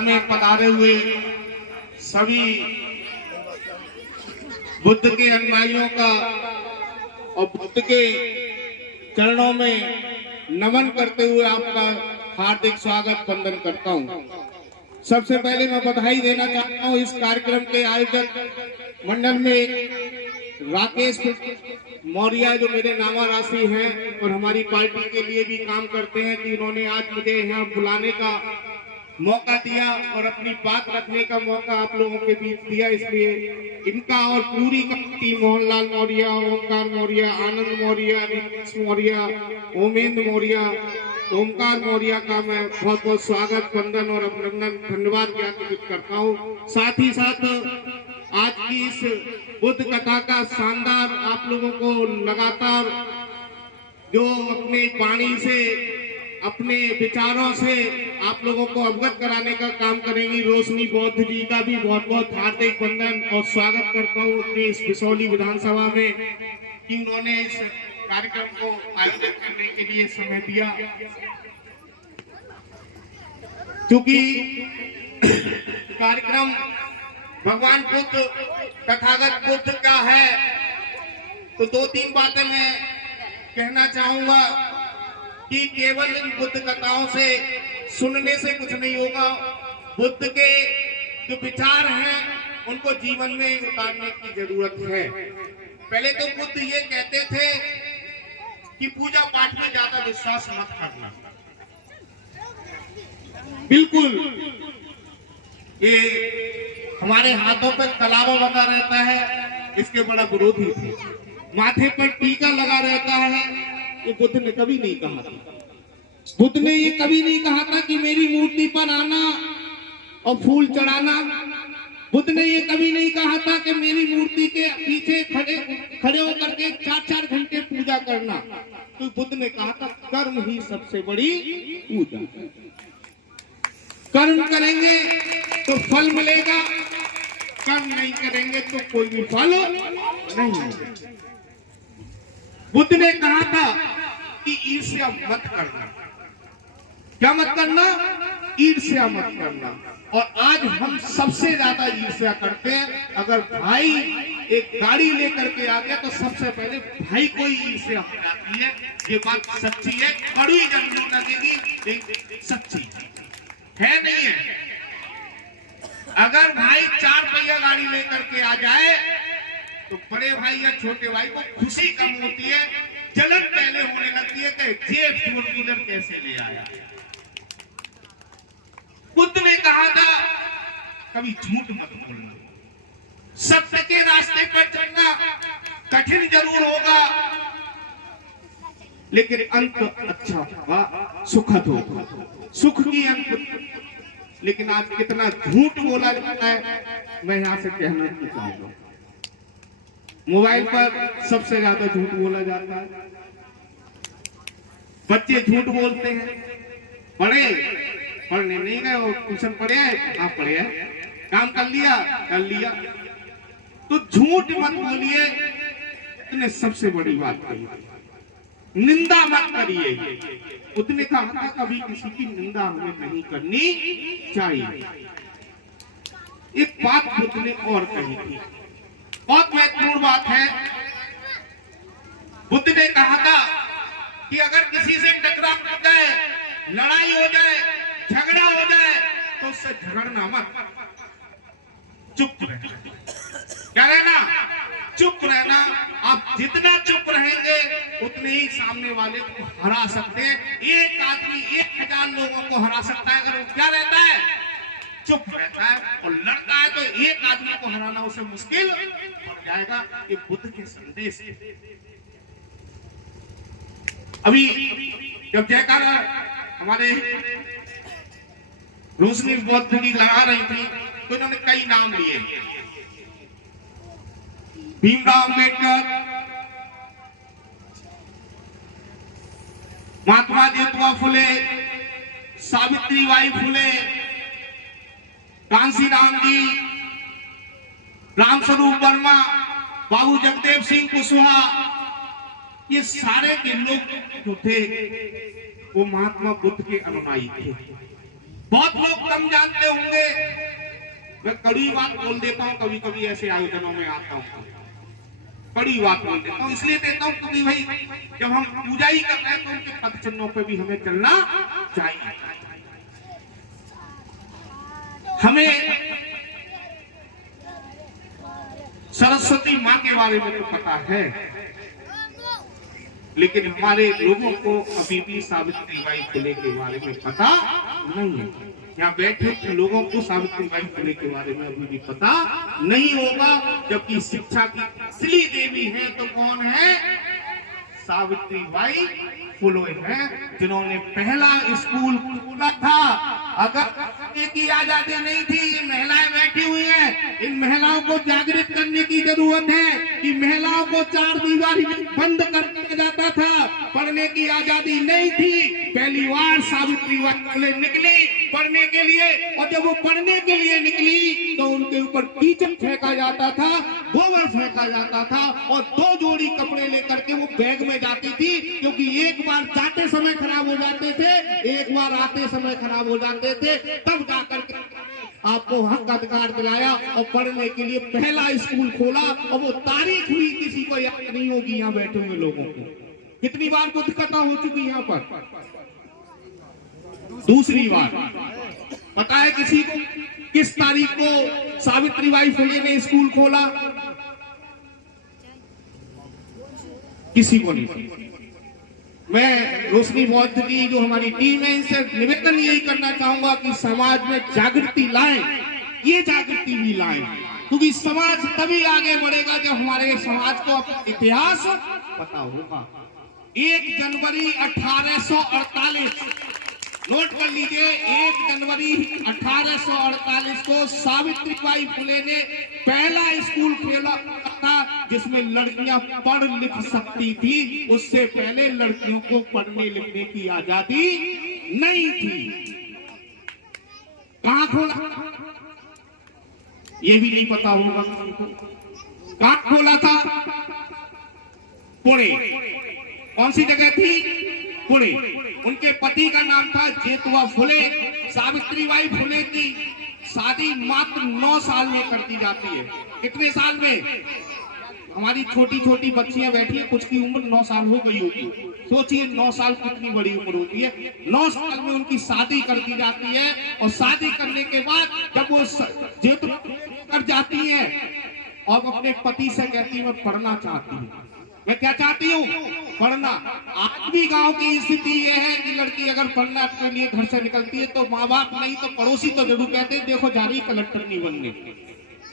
में पधारे हुए सभी बुद्ध के अनुयायियों का और बुद्ध के चरणों में नमन करते हुए आपका हार्दिक स्वागत वंदन करता हूं। सबसे पहले मैं बधाई देना चाहता हूं इस कार्यक्रम के आयोजक मंडल में राकेश मौर्य जो मेरे नामा राशि हैं और हमारी पार्टी के लिए भी काम करते हैं कि उन्होंने आज मुझे यहाँ बुलाने का मौका दिया और अपनी बात रखने का मौका आप लोगों के बीच दिया, इसलिए इनका और पूरी कमेटी मोहनलाल मौर्य, ओमकार मौर्य, आनंद मौर्य, नीतीश मौर्य, ओमेंद्र मौर्य, ओमकार मौर्य का मैं बहुत बहुत स्वागत वंदन और अभिनंदन धन्यवाद ज्ञापित करता हूँ। साथ ही साथ आज की इस बुद्ध कथा का शानदार आप लोगों को लगातार जो अपने वाणी से अपने विचारों से आप लोगों को अवगत कराने का काम करेंगी रोशनी बौद्ध जी का भी बहुत बहुत हार्दिक वंदन और स्वागत करता हूँ अपनी इस बिसौली विधानसभा में कि उन्होंने इस कार्यक्रम को आयोजित करने के लिए समय दिया। क्योंकि कार्यक्रम भगवान बुद्ध तथागत बुद्ध का है तो दो तीन बातें मैं कहना चाहूंगा कि केवल इन बुद्ध कथाओं से सुनने से कुछ नहीं होगा। बुद्ध के जो विचार हैं उनको जीवन में उतारने की जरूरत है। पहले तो बुद्ध ये कहते थे कि पूजा पाठ में ज्यादा विश्वास मत करना, बिल्कुल ये हमारे हाथों पर कलावा बना रहता है, इसके बड़ा विरोधी थे। माथे पर टीका लगा रहता है, ये बुद्ध ने कभी नहीं कहा था। बुद्ध ने ये कभी नहीं कहा था कि मेरी मूर्ति पर आना और फूल चढ़ाना। बुद्ध ने ये कभी नहीं कहा था कि मेरी मूर्ति के पीछे खड़े होकर के 4-4 घंटे पूजा करना। तो बुद्ध ने कहा था कर्म ही सबसे बड़ी पूजा। कर्म करेंगे तो फल मिलेगा, कर्म नहीं करेंगे तो कोई भी फल नहीं मिलेगा। बुद्ध ने कहा था कि ईर्ष्या मत करना। क्या मत करना? ईर्ष्या मत करना। और आज हम सबसे ज्यादा ईर्ष्या करते हैं। अगर भाई एक गाड़ी लेकर के आ गया तो सबसे पहले भाई को ही ईर्ष्या हो जाती है। ये बात सच्ची है, कड़वी जरूर लगेगी लेकिन सच्ची है नहीं है। अगर भाई 4 पहिया गाड़ी लेकर के आ जाए तो बड़े भाई या छोटे भाई को खुशी कम होती है, जलन पहले होने लगती है कि ये 4 व्हीलर कैसे ले आया। बुद्ध ने कहा था कभी झूठ मत बोलना, सत्य के रास्ते पर चलना कठिन जरूर होगा लेकिन अंत अच्छा होगा, सुखद होगा, सुख की अंत। लेकिन आज कितना झूठ बोला जाता है मैं यहां से कहना चाहूंगा। मोबाइल पर सबसे ज्यादा झूठ बोला जाता है, बच्चे झूठ बोलते हैं। पढ़ने नहीं गए और ट्यूशन पढ़े हैं, आप पढ़े हैं, काम कर लिया। तो झूठ मत बोलिए, इतने सबसे बड़ी बात कही। निंदा मत करिए। उसने कहा था कभी किसी की निंदा हमें नहीं करनी चाहिए। एक बात बुद्ध ने और कही थी, बहुत महत्वपूर्ण बात है। बुद्ध ने कहा था कि अगर किसी से टकराव हो जाए, लड़ाई हो जाए, झगड़ा हो जाए तो उससे झगड़ना मत, चुप रहना। क्या रहना? चुप रहना। आप जितना चुप रहेंगे उतने ही सामने वाले को हरा सकते हैं। एक आदमी 1000 लोगों को हरा सकता है अगर वो क्या रहता है? चुप रहता है। और लड़ता है तो एक आदमी को हराना उसे मुश्किल पड़ जाएगा। ये बुद्ध के संदेश है। अभी जब जयकारा हमारे रोशनी बौद्ध की लगा रही थी तो इन्होंने कई नाम लिए, भीमराव अंबेडकर, महात्मा ज्योतिबा फुले, सावित्रीबाई फुले, कांशीराम जी, रामस्वरूप वर्मा, बाबू जगदेव सिंह कुशवाहा, ये सारे के लोग जो थे वो महात्मा बुद्ध के अनुयायी थे। बहुत लोग कम जानते होंगे, मैं कड़ी बात बोल देता हूँ, कभी कभी ऐसे आयोजनों में आता हूँ बड़ी बात बोल देता हूँ, इसलिए देता हूँ क्योंकि भाई जब हम पूजा ही कर रहे हैं तो उनके पद चिन्हों पे भी हमें चलना चाहिए। हमें सरस्वती माँ के बारे में तो पता है, लेकिन हमारे लोगों को अभी भी सावित्रीबाई फुले के बारे में पता नहीं है। यहाँ बैठे लोगों को सावित्रीबाई फुले के बारे में अभी भी पता नहीं होगा, जबकि शिक्षा की असली देवी है तो कौन है? सावित्रीबाई फुले हैं, जिन्होंने पहला स्कूल खोला था। अगर की आजादी नहीं थी, ये महिलाएं बैठी हुई हैं, इन महिलाओं को जागृत करने की जरूरत है कि महिलाओं को चार दीवारी में बंद कर दिया जाता था, पढ़ने की आजादी नहीं थी। पहली बार सावित्रीबाई फुले निकली पढ़ने के लिए, और जब वो पढ़ने के लिए निकली तो उनके ऊपर कीचड़ फेंका जाता था, गोबर फेंका जाता था, और 2 जोड़ी कपड़े लेकर के वो बैग में जाती थी, क्योंकि एक बार जाते समय खराब हो जाते थे, एक बार आते समय खराब हो जाते थे, तब जाकर के आपको हक अधिकार दिलाया और पढ़ने के लिए पहला स्कूल खोला। और वो तारीख भी किसी को याद नहीं होगी यहाँ बैठे हुए लोगों को। कितनी बार बुद्ध कथा हो चुकी यहाँ पर? दूसरी बार। पता है किसी को किस तारीख को सावित्रीबाई फुले ने स्कूल खोला? किसी को नहीं। मैं रोशनी बौद्ध की जो हमारी टीम है, इनसे निवेदन यही करना चाहूंगा कि समाज में जागृति लाएं, ये जागृति भी लाएं, क्योंकि समाज तभी आगे बढ़ेगा जब हमारे समाज को अपना इतिहास पता होगा। 1 जनवरी 1848, नोट कर लीजिए, 1 जनवरी 1848 को सावित्रीबाई फुले ने पहला स्कूल खोला था जिसमें लड़कियां पढ़ लिख सकती थी। उससे पहले लड़कियों को पढ़ने लिखने की आजादी नहीं थी। कहां खोला ये भी नहीं पता होगा। कहां खोला था? पुणे। कौन सी जगह थी? पुणे। उनके पति का नाम था जेतुआ फुले। सावित्रीबाई फुले की शादी मात्र 9 साल में कर दी जाती है। कितने साल में? हमारी छोटी छोटी बच्चियां बैठी हैं, कुछ की उम्र 9 साल हो गई होगी। सोचिए 9 साल कितनी बड़ी उम्र होती है। 9 साल में उनकी शादी कर दी जाती है, और शादी करने के बाद जब वो जेतुआ कर जाती है और अपने पति से कहती है मैं पढ़ना चाहती हूँ। मैं क्या चाहती हूँ? पढ़ना। आज भी गांव की स्थिति यह है कि लड़की अगर पढ़ना के लिए घर से निकलती है तो माँ बाप नहीं तो पड़ोसी तो जरूर कहते हैं देखो जा रही कलेक्टर नहीं बनने।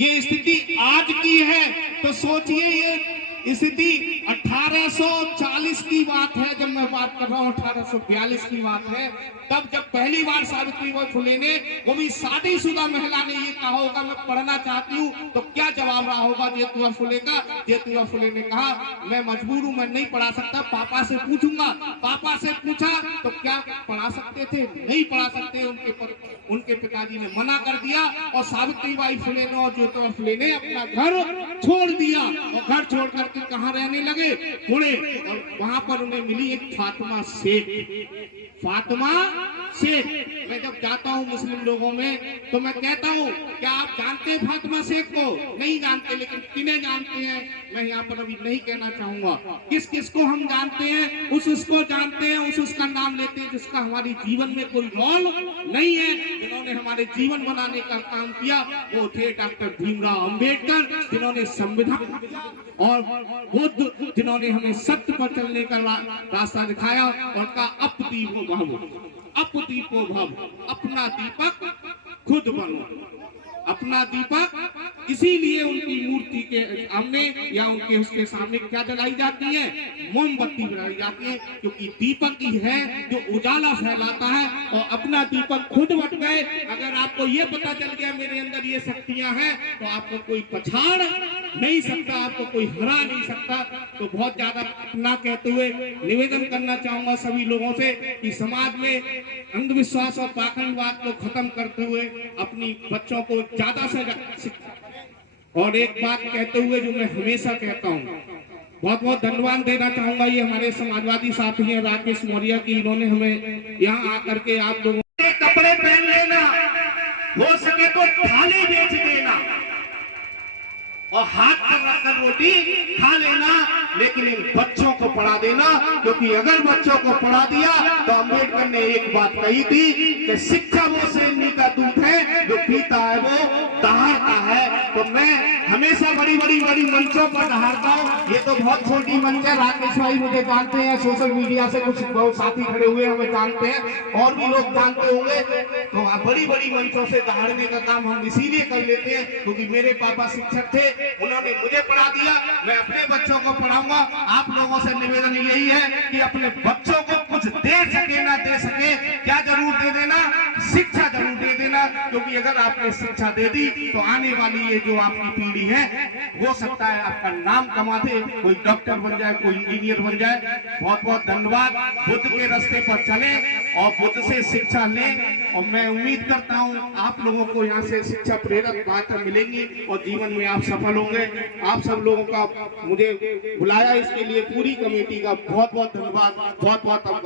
ये स्थिति आज की है। तो सोचिए ये स्थिति 1840 की बात है, जब मैं बात कर रहा हूँ 1842 की बात है। तब जब पहली बार सावित्रीबाई फुले ने, वो भी शादीशुदा महिला ने, ये कहा होगा मैं पढ़ना चाहती हूँ, तो क्या जवाब रहा होगा जेतुआ फुले का? जेतुआ फुले ने कहा मैं मजबूर हूँ, मैं नहीं पढ़ा सकता, पापा से पूछूंगा। पापा से पूछा तो क्या पढ़ा सकते थे? नहीं पढ़ा सकते। उनके पिताजी ने मना कर दिया, और सावित्रीबाई फुले ने और जेतुआ फुले ने अपना घर छोड़ दिया, और घर छोड़ करके कहाँ रहने लगे? पुणे। और वहां पर उन्हें मिली एक फातिमा शेख। फातिमा शेख। मैं जब जाता हूँ मुस्लिम लोगों में तो मैं कहता हूँ क्या आप जानते हैं फातिमा शेख को? नहीं जानते, लेकिन किन्हें जानते हैं मैं यहाँ पर अभी नहीं कहना चाहूंगा। किस किस को हम जानते हैं? उसको जानते हैं, उसका नाम लेते हैं जिसका हमारे जीवन में कोई रोल नहीं है। जिन्होंने हमारे जीवन बनाने का काम किया वो थे डॉक्टर भीमराव अंबेडकर, जिन्होंने संविधान और बुद्ध, जिन्होंने हमें सत्य पर चलने का रास्ता दिखाया और कहा अपदीपो भव, अपदीपो भव, अपना दीपक खुद बनो। अपना दीपक इसीलिए उनकी मूर्ति के सामने या उनके उसके सामने क्या जलाई जाती है? मोमबत्ती जलाई जाती है, क्योंकि दीपक ही है जो उजाला फैलाता है। और अपना दीपक खुद बन गए। अगर आपको ये पता चल गया मेरे अंदर ये शक्तियां हैं तो आपको कोई पछाड़ नहीं सकता, आपको कोई हरा नहीं सकता। तो बहुत ज्यादा ना कहते हुए निवेदन करना चाहूंगा सभी लोगों से कि समाज में अंधविश्वास और पाखंडवाद को खत्म करते हुए अपनी बच्चों को ज्यादा से ज्यादा। और एक बात कहते हुए जो मैं हमेशा कहता हूँ, बहुत बहुत धन्यवाद देना चाहूंगा ये हमारे समाजवादी साथी हैं राकेश मौर्य की, इन्होंने हमें यहाँ आकर के आप लोगों के कपड़े पहन लेना हो सके तो थाली बेच देना और हाथ पर रखकर रोटी खा लेना, लेकिन इन बच्चों को पढ़ा देना, क्योंकि अगर बच्चों को पढ़ा दिया तो अम्बेडकर ने एक बात कही थी कि शिक्षा वो श्रेणी का दूध है जो पीता है वो दहाड़ता है। तो मैं हमेशा बड़ी मंचों पर दहाड़ता हूँ। ये तो बहुत छोटी मंच है, राकेश भाई मुझे जानते हैं, सोशल मीडिया से कुछ बहुत साथी खड़े हुए हमें जानते हैं, और भी लोग जानते होंगे। तो बड़ी मंचों से दहाड़ने का काम हम इसीलिए कर लेते हैं क्योंकि मेरे पापा शिक्षक थे, उन्होंने मुझे पढ़ा दिया, मैं अपने बच्चों को पढ़ाऊंगा। आप लोगों से निवेदन यही है कि अपने बच्चों को कुछ दे सके ना दे सके, क्या जरूर दे देना, शिक्षा जरूर दे देना, क्योंकि अगर आपने शिक्षा दे दी तो आने वाली ये जो आपकी पीढ़ी है हो सकता है आपका नाम कमा दे, कोई डॉक्टर बन जाए, कोई इंजीनियर बन जाए। बहुत बहुत धन्यवाद। बुद्ध के रास्ते पर चले और बुद्ध से शिक्षा लें, और मैं उम्मीद करता हूँ आप लोगों को यहाँ से शिक्षा प्रेरक बातें मिलेंगी और जीवन में आप सफल होंगे। आप सब लोगों का मुझे बुलाया इसके लिए पूरी कमेटी का बहुत बहुत धन्यवाद, बहुत बहुत आभार।